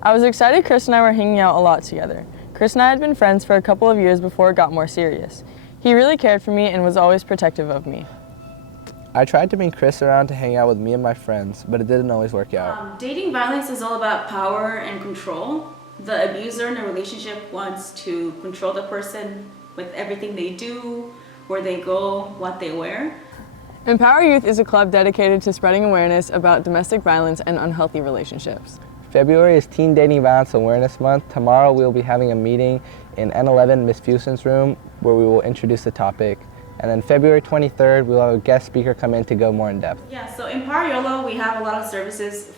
I was excited Chris and I were hanging out a lot together. Chris and I had been friends for a couple of years before it got more serious. He really cared for me and was always protective of me. I tried to bring Chris around to hang out with me and my friends, but it didn't always work out. Dating violence is all about power and control. The abuser in a relationship wants to control the person with everything they do, where they go, what they wear. Empower Youth is a club dedicated to spreading awareness about domestic violence and unhealthy relationships. February is Teen Dating Violence Awareness Month. Tomorrow we'll be having a meeting in N11 Miss Fuson's room where we will introduce the topic. And then February 23rd, we'll have a guest speaker come in to go more in depth. Yeah, so in Empower YOLO, we have a lot of services,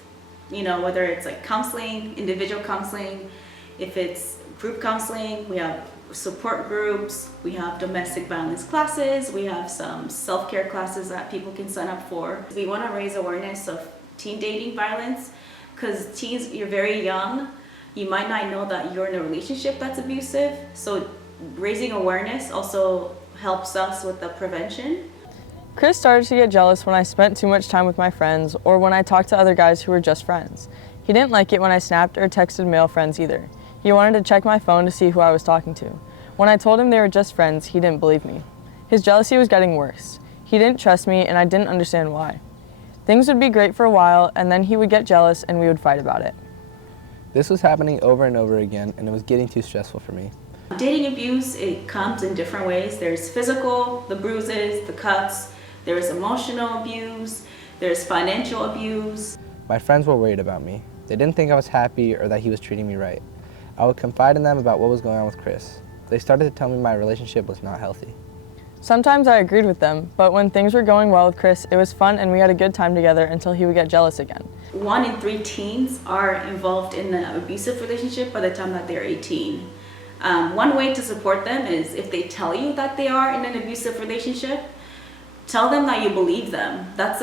whether it's like counseling, individual counseling, if it's group counseling, we have support groups, we have domestic violence classes, we have some self-care classes that people can sign up for. We want to raise awareness of teen dating violence because teens, you're very young, you might not know that you're in a relationship that's abusive, so raising awareness also helps us with the prevention. Chris started to get jealous when I spent too much time with my friends or when I talked to other guys who were just friends. He didn't like it when I snapped or texted male friends either. He wanted to check my phone to see who I was talking to. When I told him they were just friends, he didn't believe me. His jealousy was getting worse. He didn't trust me and I didn't understand why. Things would be great for a while and then he would get jealous and we would fight about it. This was happening over and over again and it was getting too stressful for me. Dating abuse, it comes in different ways. There's physical, the bruises, the cuts, there's emotional abuse, there's financial abuse. My friends were worried about me. They didn't think I was happy or that he was treating me right. I would confide in them about what was going on with Chris. They started to tell me my relationship was not healthy. Sometimes I agreed with them, but when things were going well with Chris, it was fun and we had a good time together until he would get jealous again. 1 in 3 teens are involved in an abusive relationship by the time that they're 18. One way to support them is if they tell you that they are in an abusive relationship, tell them that you believe them. That's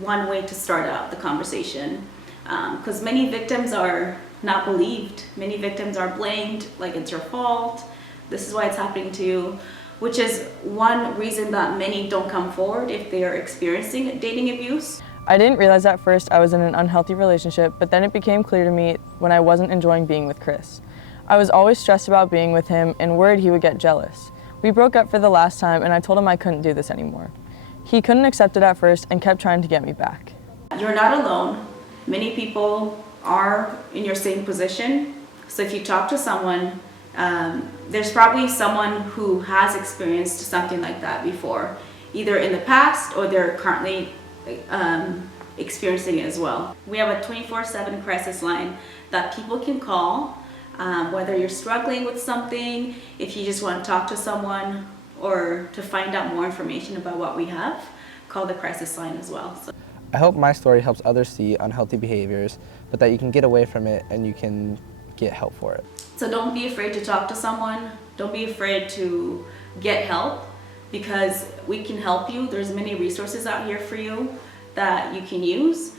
one way to start out the conversation. Because many victims are not believed. Many victims are blamed, like it's your fault. This is why it's happening to you, which is one reason that many don't come forward if they are experiencing dating abuse. I didn't realize at first I was in an unhealthy relationship, but then it became clear to me when I wasn't enjoying being with Chris. I was always stressed about being with him and worried he would get jealous. We broke up for the last time and I told him I couldn't do this anymore. He couldn't accept it at first and kept trying to get me back. You're not alone. Many people are in your same position. So if you talk to someone, there's probably someone who has experienced something like that before, either in the past or they're currently experiencing it as well. We have a 24/7 crisis line that people can call. Whether you're struggling with something, if you just want to talk to someone, or to find out more information about what we have, call the crisis line as well. So. I hope my story helps others see unhealthy behaviors, but that you can get away from it and you can get help for it. So don't be afraid to talk to someone. Don't be afraid to get help because we can help you. There's many resources out here for you that you can use.